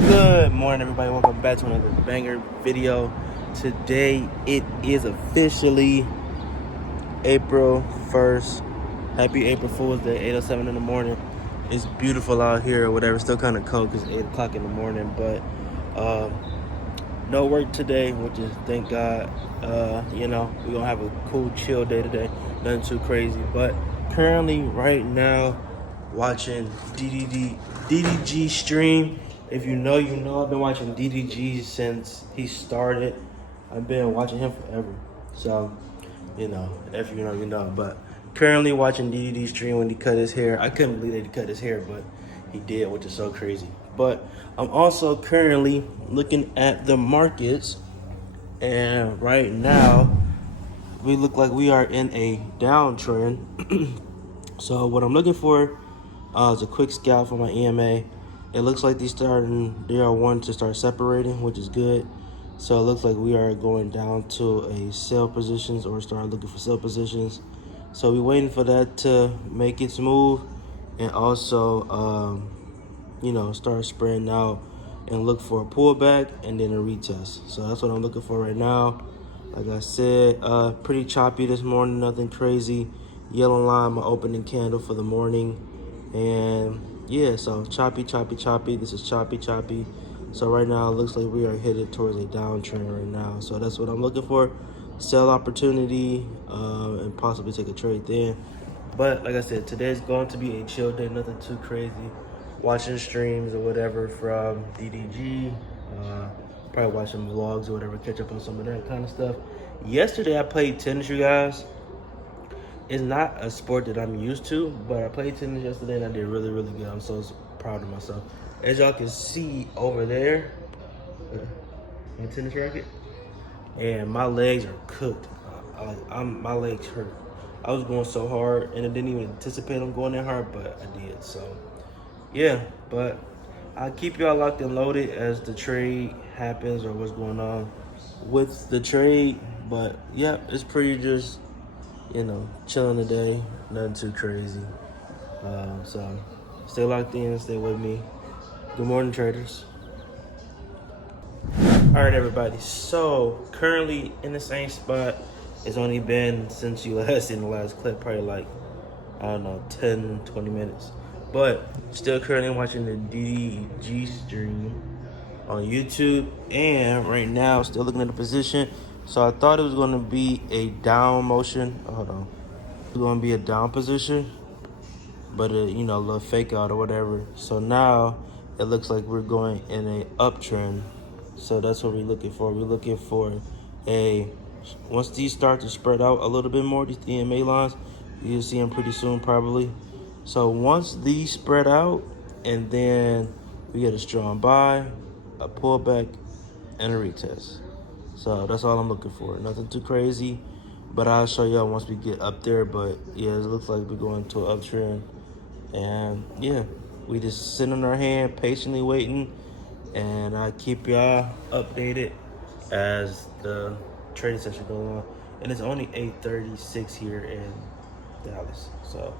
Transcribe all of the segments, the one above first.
Good morning, everybody. Welcome back to another banger video. Today it is officially April 1st. Happy April Fool's Day, 8:07 in the morning. It's beautiful out here or whatever. Still kind of cold because 8 o'clock in the morning, but no work today, which is thank God. We're gonna have a cool, chill day today. Nothing too crazy, but currently right now watching DDG stream. If you know, you know. I've been watching DDG since he started. I've been watching him forever. So, if you know, you know. But currently watching DDG stream when he cut his hair. I couldn't believe that he cut his hair, but he did, which is so crazy. But I'm also currently looking at the markets, and right now we look like we are in a downtrend. So what I'm looking for is a quick scalp for my EMA. It looks like they are wanting to start separating, which is good. So it looks like we are going down to a sell positions or start looking for sell positions. So we're waiting for that to make its move and also, start spreading out and look for a pullback and then a retest. So that's what I'm looking for right now. Like I said, pretty choppy this morning, nothing crazy. Yellow line, my opening candle for the morning. And yeah, so choppy. This is choppy. So right now it looks like we are headed towards a downtrend right now. So that's what I'm looking for. Sell opportunity and possibly take a trade then. But like I said, today's going to be a chill day, nothing too crazy. Watching streams or whatever from DDG, probably watching vlogs or whatever, catch up on some of that kind of stuff. Yesterday I played tennis, you guys. It's not a sport that I'm used to, but I played tennis yesterday and I did really, really good. I'm so proud of myself. As y'all can see over there, my tennis racket, and my legs are cooked. My legs hurt. I was going so hard, and I didn't even anticipate on going that hard, but I did. So, yeah. But I'll keep y'all locked and loaded as the trade happens or what's going on with the trade. But yeah, it's pretty just chilling today. Nothing too crazy. So stay locked in. Stay with me. Good morning, traders. All right, everybody. So currently in the same spot. It's only been since you last seen the last clip, probably like, I don't know, 10, 20 minutes. But still currently watching the DDG stream on YouTube. And right now, still looking at the position. So I thought it was going to be a down motion. Hold on. It was going to be a down position. But, a little fake out or whatever. So now it looks like we're going in a uptrend. So that's what we're looking for. We're looking for once these start to spread out a little bit more, these EMA lines, you'll see them pretty soon probably. So once these spread out and then we get a strong buy, a pullback, and a retest. So that's all I'm looking for. Nothing too crazy, but I'll show y'all once we get up there. But yeah, it looks like we're going to an uptrend. And yeah, we just sit on our hand, patiently waiting, and I keep y'all updated as the trading session goes on. And it's only 8:36 here in Dallas, so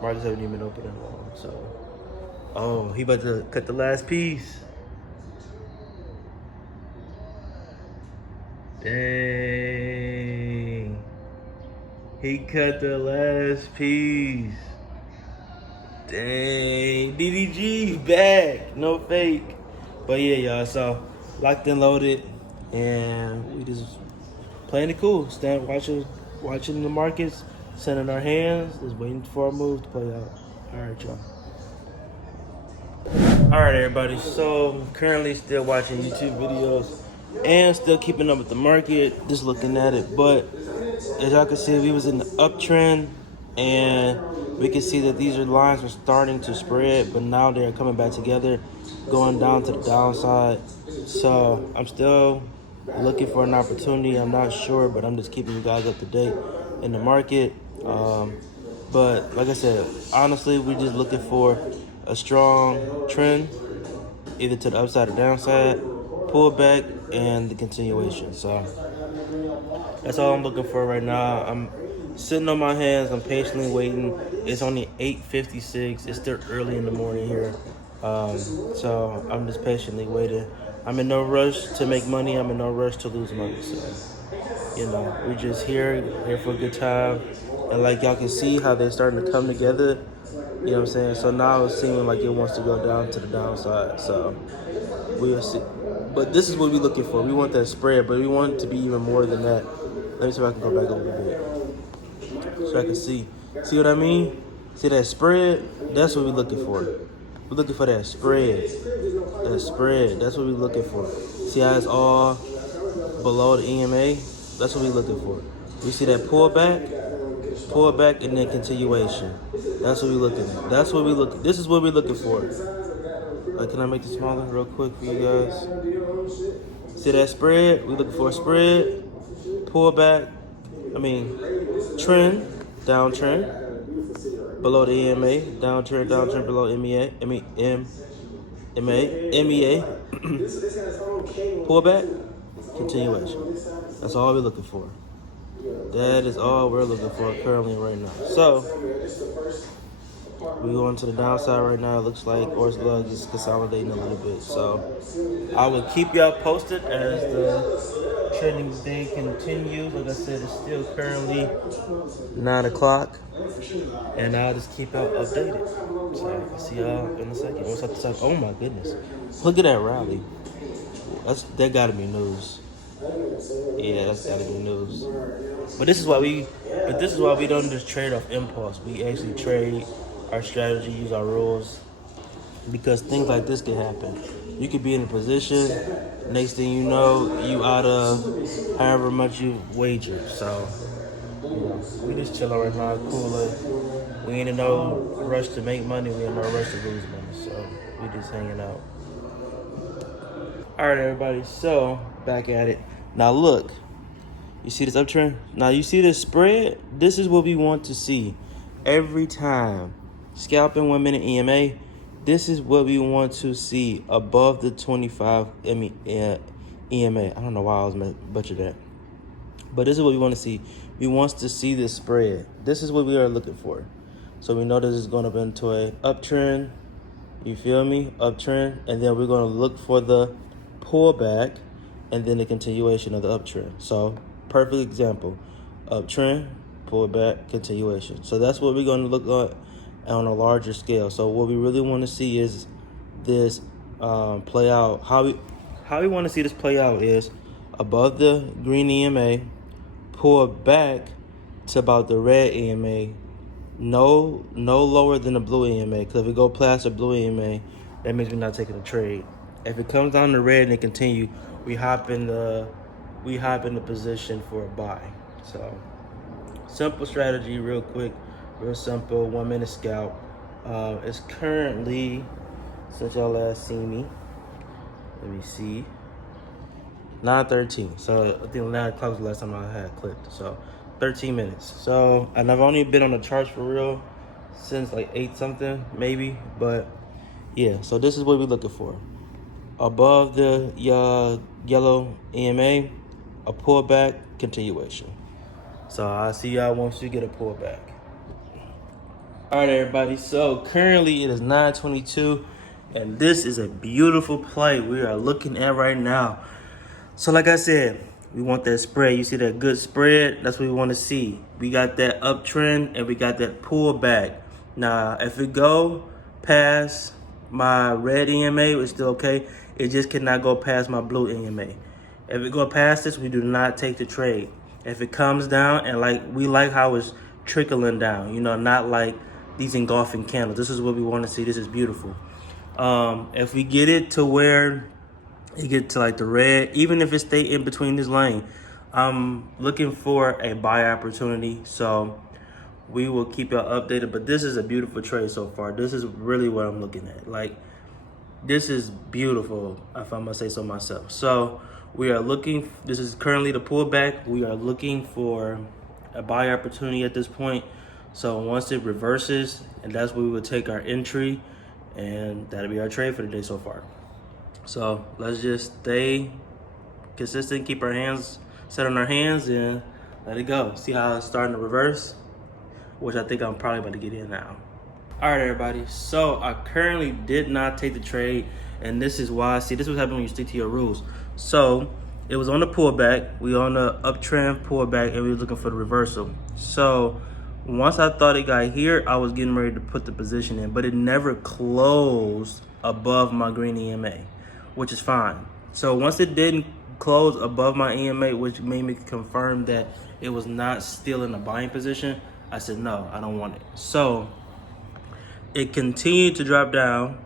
markets haven't even been open that long. So, he about to cut the last piece. Dang, he cut the last piece. Dang, DDG back, no fake. But yeah, y'all, so locked and loaded, and we just playing it cool. Stand watching the markets, sending our hands, just waiting for our move to play out. All right, y'all. All right, everybody. So currently still watching YouTube videos and still keeping up with the market, just looking at it. But as y'all can see, we was in the uptrend, and we can see that these lines are starting to spread, but now they're coming back together, going down to the downside. So I'm still looking for an opportunity. I'm not sure, but I'm just keeping you guys up to date in the market. But like I said, honestly, we're just looking for a strong trend, either to the upside or downside, pullback, and the continuation. So that's all I'm looking for right now. I'm sitting on my hands. I'm patiently waiting. It's only 8:56. It's still early in the morning here. So I'm just patiently waiting. I'm in no rush to make money. I'm in no rush to lose money. So, we're just here for a good time. And like y'all can see how they're starting to come together. You know what I'm saying? So now it's seeming like it wants to go down to the downside. So we'll see. But this is what we're looking for. We want that spread, but we want it to be even more than that. Let me see if I can go back a little bit so I can see. See what I mean? See that spread? That's what we're looking for. We're looking for that spread. That spread. That's what we're looking for. See how it's all below the EMA? That's what we're looking for. We see that pullback, and then continuation. That's what we're looking at. That's what we look. This is what we're looking for. Can I make this smaller real quick for you guys? See that spread? We looking for a spread, pullback. Trend, downtrend, below the EMA, downtrend below MEA. MEA, pullback, continuation. That's all we're looking for. That is all we're looking for currently right now. So we're going to the downside right now. It looks like Orslug is consolidating a little bit. So I will keep y'all posted as the trading day continues. Like I said, it's still currently 9 o'clock. And I'll just keep y'all updated. So I'll see y'all in a second. What's up? Oh my goodness. Look at that rally. That gotta be news. Yeah, that's gotta be news. But this is why we don't just trade off impulse. We actually trade our strategy, use our rules, because things like this can happen. You could be in a position, next thing you know, you out of however much you wagered. So we just chilling right now, cooler. We ain't in no rush to make money. We in no rush to lose money. So we just hanging out. All right, everybody. So back at it. Now look, you see this uptrend? Now you see this spread? This is what we want to see every time. Scalping 1 minute EMA. This is what we want to see above the 25 EMA. I don't know why I was butchered that. But this is what we want to see. We want to see this spread. This is what we are looking for. So we know this is going to be into a uptrend. You feel me? Uptrend. And then we're going to look for the pullback and then the continuation of the uptrend. So perfect example. Uptrend, pullback, continuation. So that's what we're going to look at on a larger scale. So what we really want to see is this play out. How we want to see this play out is above the green EMA, pull back to about the red EMA, no lower than the blue EMA. Because if we go past the blue EMA, that means we're not taking a trade. If it comes down to red and it continue, we hop in the position for a buy. So simple strategy, real quick, real simple. 1 minute scalp. It's currently, since y'all last seen me, let me see, 9:13. So I think 9 o'clock was the last time I had clicked. So 13 minutes. So, and I've only been on the charts for real since like 8 something maybe. But yeah, so this is what we're looking for. Above the yellow EMA, a pullback, continuation. So I'll see y'all once you get a pullback. All right, everybody. So currently it is 9:22, and this is a beautiful play we are looking at right now. So like I said, we want that spread. You see that good spread? That's what we want to see. We got that uptrend and we got that pullback. Now, if it go past my red EMA, it's still okay. It just cannot go past my blue EMA. If it go past this, we do not take the trade. If it comes down, and we like how it's trickling down, not like these engulfing candles. This is what we want to see. This is beautiful. If we get it to where you get to like the red, even if it stay in between this lane, I'm looking for a buy opportunity. So we will keep y'all updated. But this is a beautiful trade so far. This is really what I'm looking at. This is beautiful, if I'm gonna say so myself. So we are looking, this is currently the pullback. We are looking for a buy opportunity at this point. So once it reverses, and that's where we will take our entry, and that'll be our trade for the day so far. So let's just stay consistent, keep our hands set on our hands, and let it go. See how it's starting to reverse, which I think I'm probably about to get in now. All right, everybody. So I currently did not take the trade, and this is why. See, this is what happens when you stick to your rules. So it was on the pullback. We on the uptrend pullback, and we were looking for the reversal. So once I thought it got here, I was getting ready to put the position in, but it never closed above my green EMA, which is fine. So once it didn't close above my EMA, which made me confirm that it was not still in a buying position, I said, no, I don't want it. So it continued to drop down,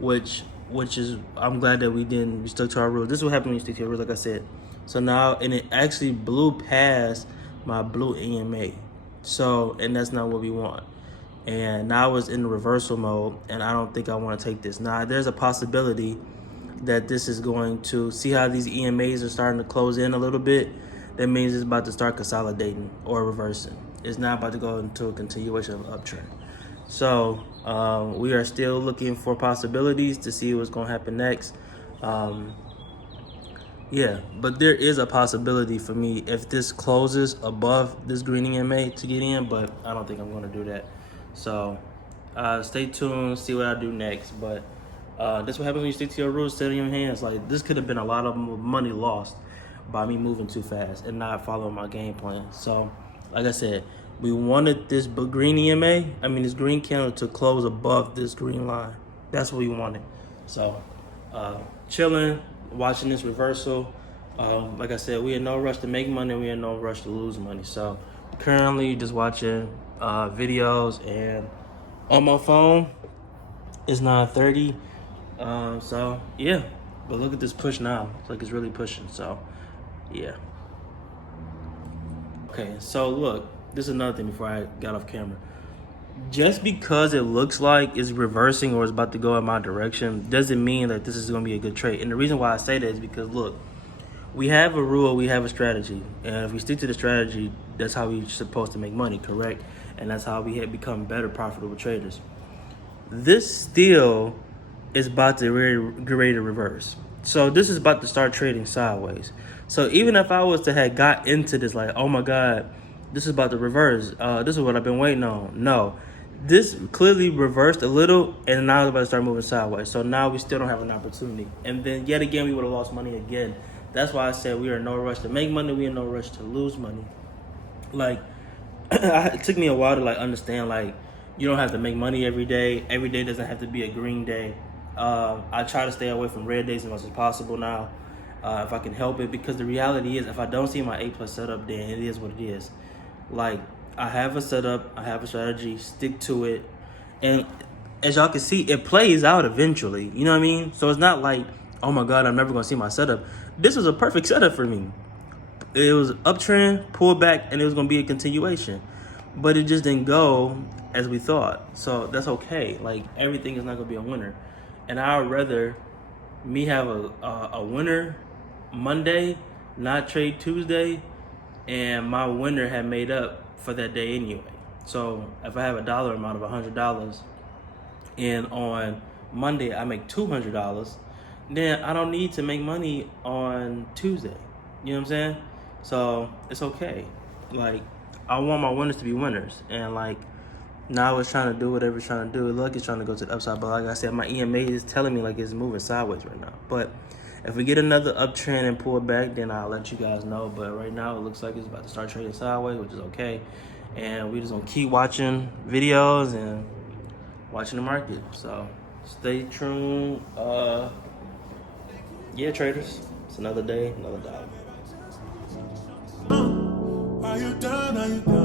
which is, I'm glad that we stuck to our rules. This is what happened when you stick to your rules, like I said. So now, and it actually blew past my blue EMA. So, and that's not what we want. And now it's in the reversal mode, and I don't think I want to take this. Now, there's a possibility that this is going to, see how these EMAs are starting to close in a little bit? That means it's about to start consolidating or reversing. It's not about to go into a continuation of uptrend. So we are still looking for possibilities to see what's going to happen next. Yeah, but there is a possibility for me if this closes above this green EMA to get in, but I don't think I'm going to do that. So stay tuned, see what I do next. But that's what happens when you stick to your rules, sit on your hands. Like, this could have been a lot of money lost by me moving too fast and not following my game plan. So, like I said, we wanted this green EMA, this green candle to close above this green line. That's what we wanted. So, chilling, watching this reversal. Like I said, we in no rush to make money. We in no rush to lose money. So, currently just watching videos, and on my phone, it's 9:30. So, yeah. But look at this push now. It's like it's really pushing. So, yeah. Okay, so look. This is another thing before I got off camera. Just because it looks like it's reversing or it's about to go in my direction doesn't mean that this is going to be a good trade. And the reason why I say that is because, look, we have a rule, we have a strategy. And if we stick to the strategy, that's how we're supposed to make money, correct? And that's how we have become better, profitable traders. This still is about to get ready to reverse. So this is about to start trading sideways. So even if I was to have got into this like, oh my God, this is about to reverse. This is what I've been waiting on. No, this clearly reversed a little, and now it's about to start moving sideways. So now we still don't have an opportunity. And then yet again, we would have lost money again. That's why I said we are in no rush to make money. We are in no rush to lose money. Like, it took me a while to understand, you don't have to make money every day. Every day doesn't have to be a green day. I try to stay away from red days as much as possible now, if I can help it, because the reality is, if I don't see my A+ setup, then it is what it is. Like, I have a setup, I have a strategy, stick to it, and as y'all can see, it plays out eventually. You know what I mean? So it's not like, oh my God, I'm never gonna see my setup. This was a perfect setup for me. It was uptrend, pullback, and it was gonna be a continuation, but it just didn't go as we thought. So that's okay. Like, everything is not gonna be a winner, and I would rather me have a winner Monday, not trade Tuesday, and my winner had made up for that day anyway. So if I have a dollar amount of $100, and on Monday I make $200, then I don't need to make money on Tuesday. You know what I'm saying? So it's okay. Like, I want my winners to be winners, and now it's trying to do whatever it's trying to do. Look, it's trying to go to the upside, but like I said, my EMA is telling me it's moving sideways right now. But if we get another uptrend and pull back, then I'll let you guys know. But right now, it looks like it's about to start trading sideways, which is okay. And we just gonna keep watching videos and watching the market. So stay tuned. Yeah, traders. It's another day, another dollar. Are you done? Are you done?